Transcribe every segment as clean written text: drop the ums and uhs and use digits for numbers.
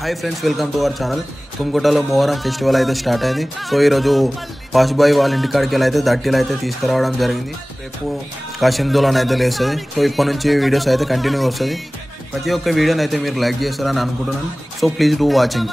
High friends welcome to our channel तुमकोटलो Muharram festival అయితే start అయింది సో ఈ రోజు పాష్ బాయ్ వాళ్ళ ఇంటి కాడికి అయితే దట్టిలు అయితే తీసుకురావడం జరిగింది రేపు కాశిందులను అయితే లేస్తది సో ఇప్పటి నుంచి వీడియోస్ అయితే కంటిన్యూ వస్తది ప్రతి ఒక్క వీడియోని అయితే మీరు లైక్ చేస్తారని అనుకుంటున్నాను so please do watching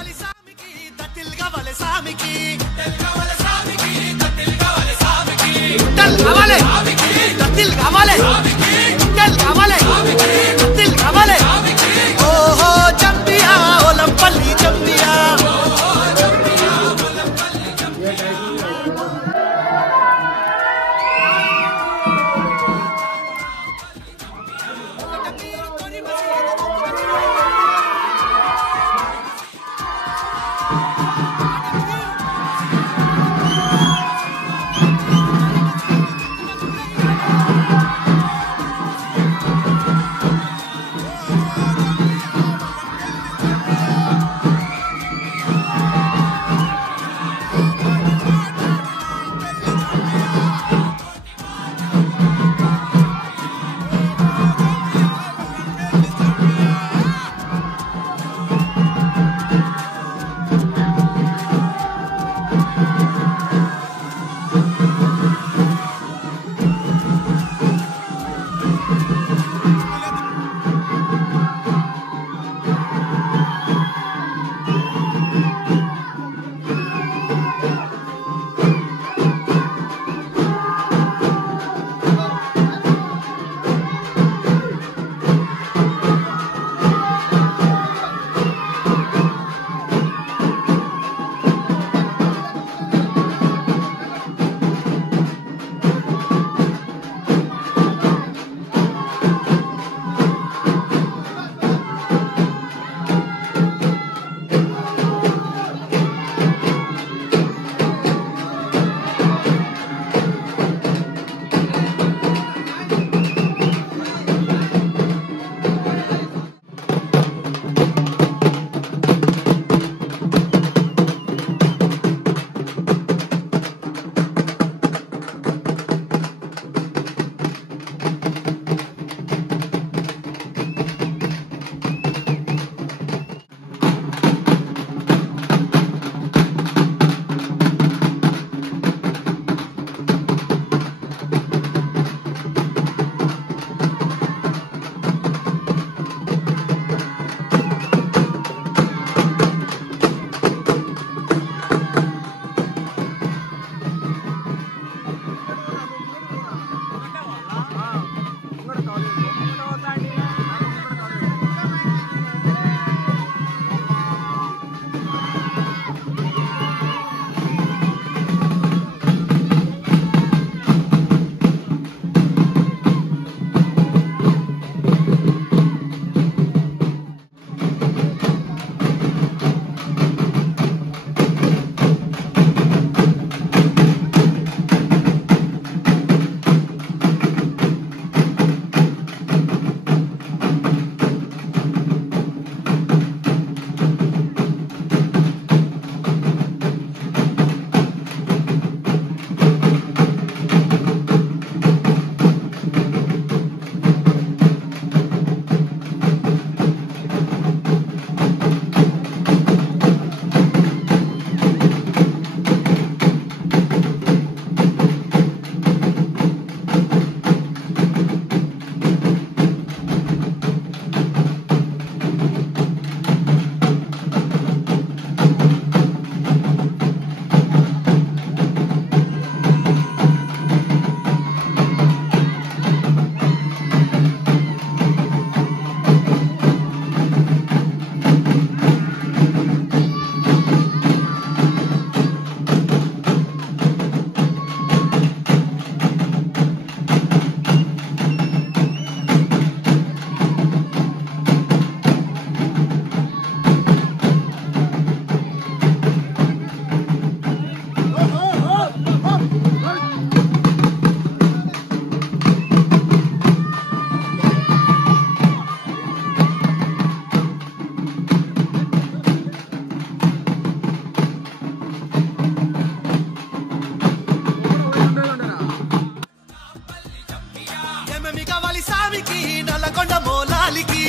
Nalgonda మోలాలికి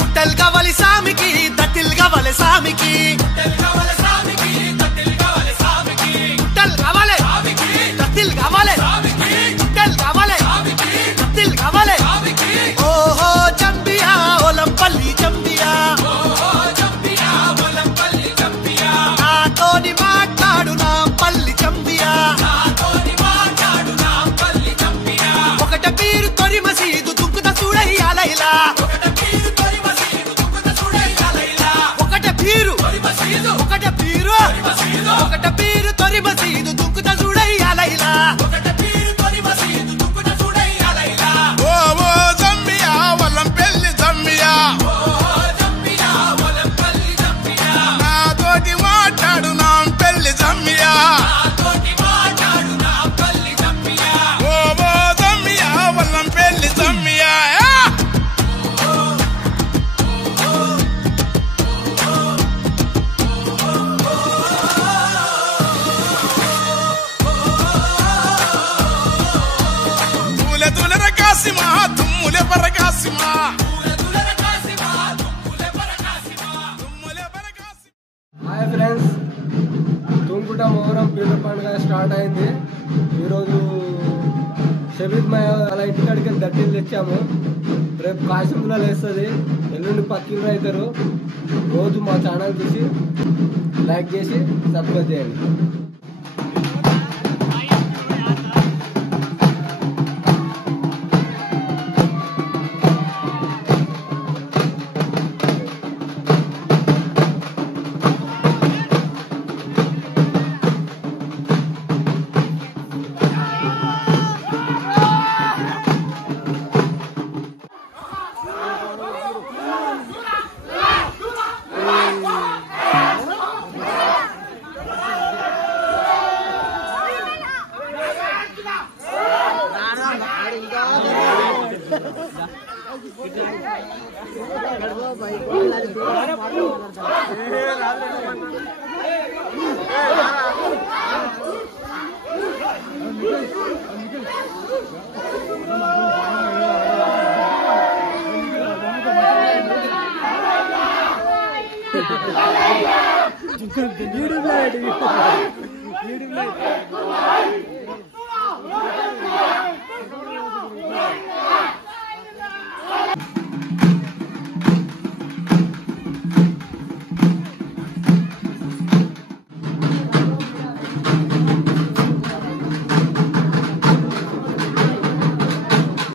పుట్టల్ కావాలి సామికి దట్టిల్ కావాలి సామికి పుట్టల్ కావాలి దట్టిల్ కావాలి పుట్టల్ కావాలి దట్టిల్ కావాలి ఓహో చంపియా ఒలంపల్లి చంపియా నాతోని మాట్లాడు నా పల్లి చంపియా ఒకట పీరు తొరి మసీదు దుక్కుత చూడయ్యాలైలా ఒకట పీరు తొరి మసీదు దుక్కుత చూడయ్యాలైలా ఓ ఓ జంబియా వల్లం పెళ్లి జంబియా నాతోటి మాట్లాడు నా పెళ్లి జంబియా ఓ ఓ జంబియా వల్లం పెళ్లి జంబియా తూలె తూలె రకాసిమా తుమ్ములె పరకాసిమా హాయ్ ఫ్రెండ్స్, తుంగుట మొహరం పీర్ల పండుగ స్టార్ట్ అయింది. ఈరోజు షబీద్ మయ అలా ఇంటికాడికి దట్టిలు తెచ్చాము. రేపు కాశంలో వేస్తుంది, ఎల్లుండి పక్కిండ్రు అవుతారు. రోజు మా ఛానల్ చూసి లైక్ చేసి సబ్స్క్రైబ్ చేయండి.